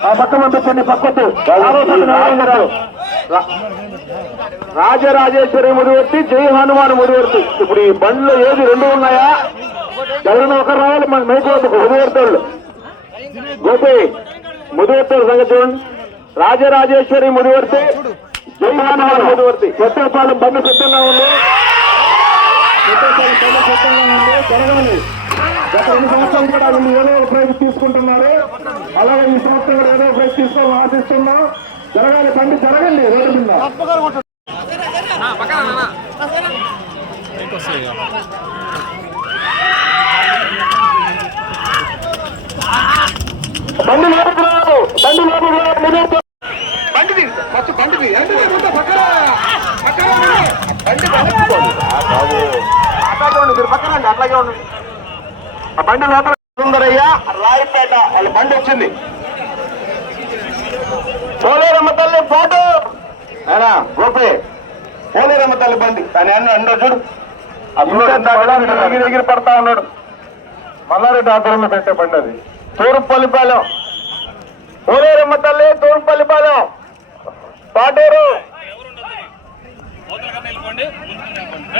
ఆ పక్క పంపించండి పక్కకు. రాజరాజేశ్వరి ముడివర్తి జై హనుమాన్ ముడివర్తి. ఇప్పుడు ఈ బండ్లు ఏది రెండు ఉన్నాయా? ఎవరైనా ఒకరు రావాలి మన మైకోతుకు ముదివర్తలు గోపి ముదివర్తల సంగతి చూడండి. రాజరాజేశ్వరి ముడివర్తి జై హనుమాన్ ముడివర్తి. కొత్తపాలెం బండ్లు సిద్ధంగా ఉంది. కొత్తపాలెం బండ్లు సిద్ధంగా ఉంది. జరగలేదు గత రెండు సంవత్సరాలు కూడా వీళ్ళు ఏదో ఒక ప్రైజ్ తీసుకుంటున్నారు? అలాగే ఈ సంవత్సరం కూడా ఏదో ప్రైజ్ తీసుకోవాలని ఆశిస్తున్నాం. జరగాలి బండి జరగండి రోడ్డు మీద. బండి లోపలికి రాదు బండి లోపలికి రాదు. బండిది ఫస్ట్ బండిది. పక్కన. పక్కన. బండి. వెనక్కిపోండి. ఆ బాబు. అట్లాగే ఉండండి మీరు పక్కన రండి, అట్లాగే ఉండండి ఆ బండి లోపల సుందరయ్య రాయిపేట వాళ్ళ బండి వచ్చింది. పోలేరమ్మ తల్లి ఫోటో అయినా గోపి పోలేరమ్మ తల్లి బండి. కానీ అన్న అన్న చూడు. ఎగిరి పడతా ఉన్నాడు. మల్లారెడ్డి ఆధ్వర్యంలో పెట్టే బండి అది. తూర్పుపల్లిపాలెం. పోలేరమ్మ తల్లి తూర్పుపల్లిపాలెం. పాటూరు.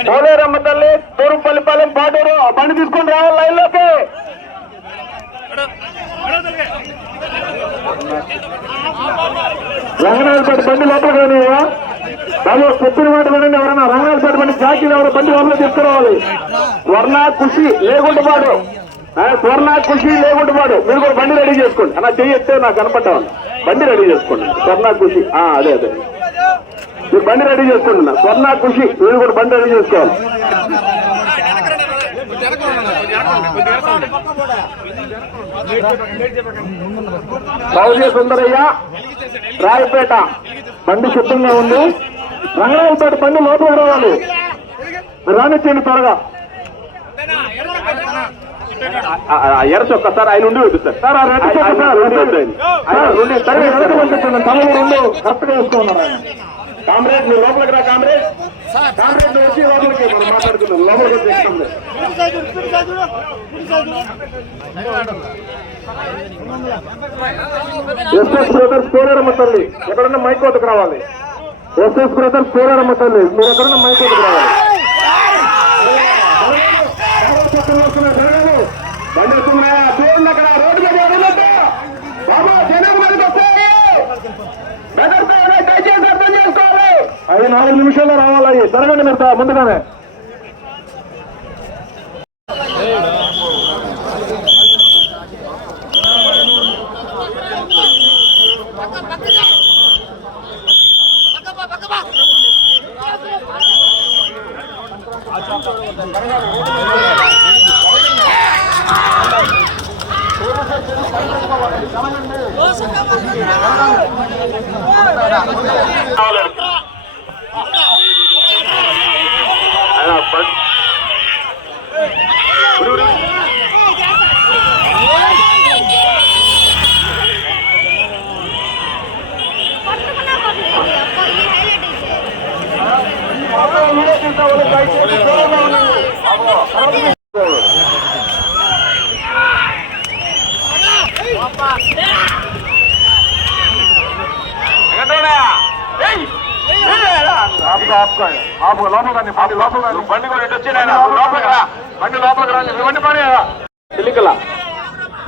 పోలేరమ్మ తల్లి తూర్పుపల్లిపాలెం పాటూరు ఆ బండి తీసుకొని రావాలి లైన్లోకి. రంగనాథపేట బండి లోపల కానీ బాబు చెప్పిన మాట వినండి ఎవరన్నా. రంగనాథపేట బండి జాకీలు ఎవరు బండి లోపల తీసుకురావాలి. స్వర్ణ ఖుషి లేకుండా పాడు. స్వర్ణ ఖుషి లేకుండా పాడు. మీరు కూడా బండి రెడీ చేసుకోండి. అలా చెయ్యొస్తే నాకు కనపడ్డా బండి రెడీ చేసుకోండి. స్వర్ణ ఖుషి. ఆ, అదే అదే. మీరు బండి రెడీ చేసుకోండి స్వర్ణ ఖుషి మీరు కూడా బండి రెడీ చేసుకోవాలి. సౌదీ సుందరయ్య రాయపేట బండి సిద్ధంగా ఉంది రంగనాథపేట బండి లోపల రావాలి మీరు రానిచ్చేయండి త్వరగా ఎర్ర చొక్క సార్ ఆయన ఉండి వద్దు సార్ సార్ ఆ రెడ్ చొక్క సార్ ఉండి వద్దు ఆయన. ఆయన ఉండి సరే రెండు పంపించండి తమలో రెండు కరెక్ట్గా వేసుకున్నారు ఆయన కామ్రేడ్ నువ్వు లోపలికి రా కామ్రేడ్ వచ్చి లోపలికి మనం లోపలికి. ఎస్ఎస్ బ్రదర్స్ పోరారమ్మ తల్లి ఎక్కడన్నా మైకోతకు రావాలి. ఎస్ఎస్ బ్రదర్స్ పోరారమ్మ తల్లి మీరు ఎక్కడన్నా మైకోతకు రావాలి బండి వస్తున్నాయా చూడండి అక్కడ రోడ్డు మీద ఎవరున్నట్టు బాబా జనం మనకు వస్తాయి బెదర్తో దయచేసి అర్థం చేసుకోవాలి ఐదు నాలుగు నిమిషాల్లో రావాలి అయ్యి జరగండి మీరు తా- ముందుగానే ఆయన బం- ఉరి, ఉరి. బాబు, వీడియో తీసుకోవాలి, దయచేసి దూరంగా ఉండండి. బాబు, తర్వాత తీసుకోవాలి. ఆపు, లోపలికి రండి, బండి లోపలికి రండి. బండి కూడా ఇటు. లోపలికి రా. బండి లోపలికి రండి. ఇవ్వండి పని చిల్లికల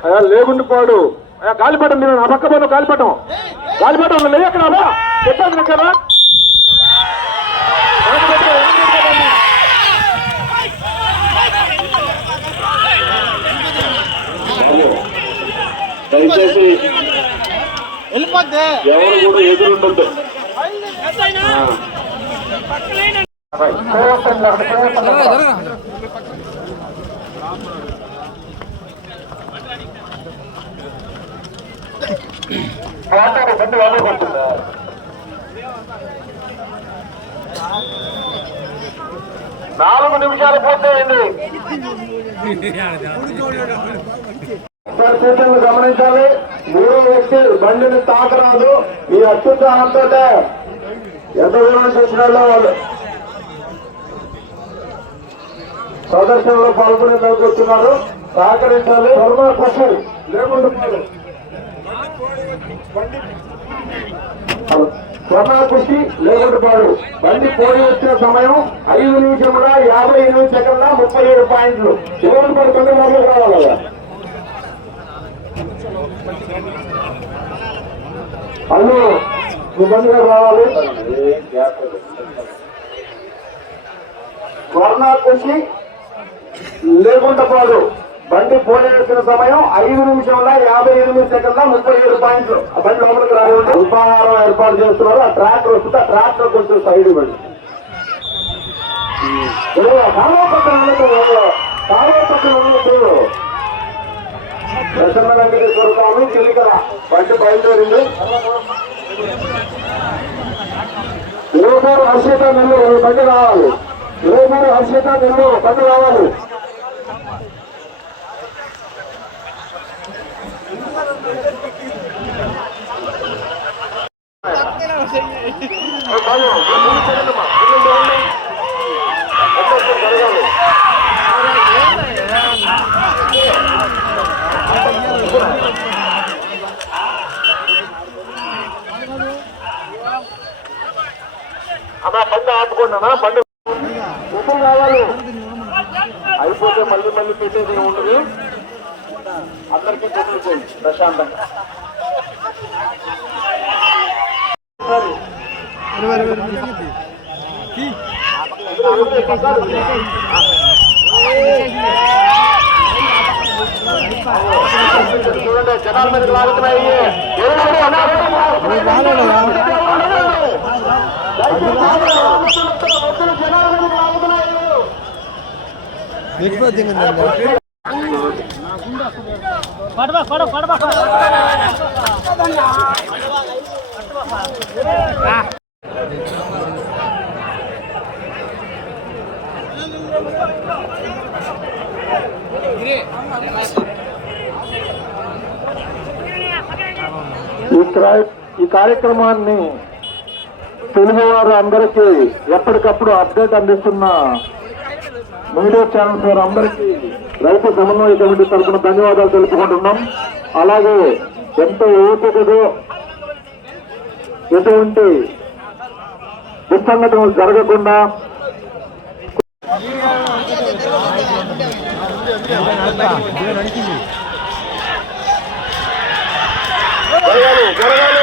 అయ్యా లేకుండా పోడు అయ్యా గాలిపటం మీరు నా పక్క పోను గాలిపటం గాలిపటం లేదు అక్కడ అమ్మా. చెప్పాను కదా దయచేసి వెళ్ళిపోద్ది ఎవరు కూడా ఎదురుండొద్దు నాలుగు నిమిషాలు పూర్తయింది. సూచనలు గమనించాలి. మూడో వ్యక్తి బండిని తాకరాదు. ఈ అత్యుత్సాహంతో ఎంత దూరం చూసినాలో వాళ్ళు. ప్రదర్శనలో పాల్గొనేందుకు వస్తున్నారు. సహకరించాలి. ధర్మా కృషి లేకుంటున్నారు స్వర్ణ కృషి లేకుంటే బండి పోయి వచ్చిన సమయం ఐదు నిమిషముల యాభై ఎనిమిది సెకండ్ల ముప్పై ఏడు పాయింట్లు. ఎవరు పడుతుంది మొదలు లోపలికి రావాలి కదా. అల్లు మీ రావాలి. స్వర్ణ కృషి లేకుండా పాడు బండి పోలేసిన సమయం ఐదు నిమిషంలో యాభై ఎనిమిది సెకండ్ల ముప్పై ఏడు పాయింట్లు. ఆ బండి లోపలికి రాయడం ఉపాహారం ఏర్పాటు చేస్తున్నారు. ఆ ట్రాక్టర్ వస్తుంది. ఆ ట్రాక్టర్ కొంచెం సైడ్ బండి కాలువ పక్కన కాలువ పక్కన ప్రసన్న వెంకటేశ్వర స్వామి చిలికల బండి బయలుదేరింది రేపూరు హర్షిత నెల్లూరు బండి రావాలి. రేపూరు హర్షిత నెల్లూరు బండి రావాలి. నా పండు ఆపుకోండి అన్నా ఎప్పుడు కావాలి? అయిపోతే మళ్ళీ మళ్ళీ పెట్టేది ఉంటుంది ఉండదు. అందరికీ చెప్పుకోండి ప్రశాంతంగా. చూడండి జనాల మీదకి లాగుతున్నాయి. ఎవరు అన్నా, జనాల మీదకి లాగుతున్నాయి పడబా పడ పడబా ఈ క్రై- ఈ కార్యక్రమాన్ని తెలుగువారు అందరికీ ఎప్పటికప్పుడు అప్డేట్ అందిస్తున్న మీడియా ఛానల్స్ వారు అందరికీ రైతు సమన్వయ కమిటీ తరఫున ధన్యవాదాలు తెలుపుకుంటున్నాం. అలాగే ఎంతో ఓపికతో ఎటువంటి దుస్సంఘటనలు జరగకుండా జరగాలి.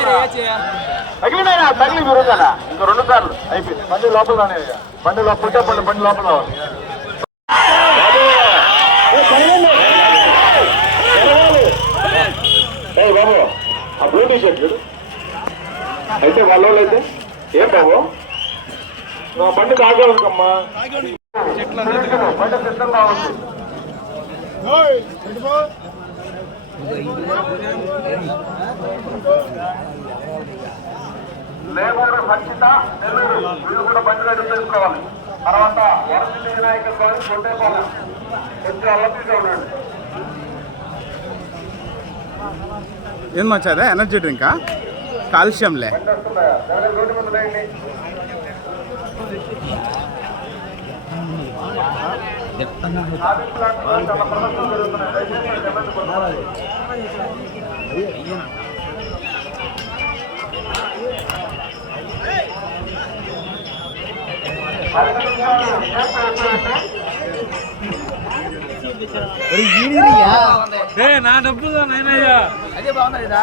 జరగాలి తగిలినాయా తగిలి విరుగానా ఇంకో రెండు సార్లు. అయిపోయింది. బండి లోపల రానే బండి లోపల పుట్టపండి బండి లోపల రావాలి. ఏయ్ బాబు ఆ బ్లూ టీ షర్ట్ చూడు. అయితే వాళ్ళ వాళ్ళు అయితే ఏం బాబు? నా బండి తాగలకమ్మా బండి సిద్ధం కావచ్చు లేబర్ హర్షిత నెల్లూరు. వీళ్ళు కూడా బండి రెడీ చేసుకోవాలి. తర్వాత వరసిద్ధి వినాయక స్వామి కొట్టేపాలెం కొంచెం అల్లపిగా ఉన్నాడు ఏం మచ్చాదా ఎనర్జీ డ్రింకా? కాల్షియంలే. బండి రే నా డబ్బులు నేనయ్యా అదే బాగున్నాయిదా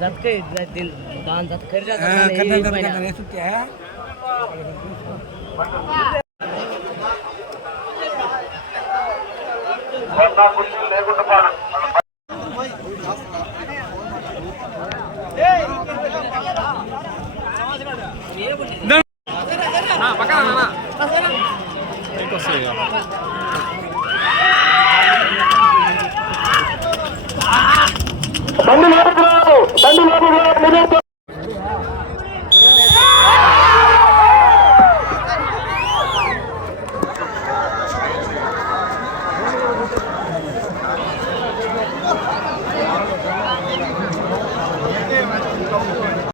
జతకే దిల్ దాని జత కరి జత కరి జత కరి సుత్యా లేకుండా பண்ணு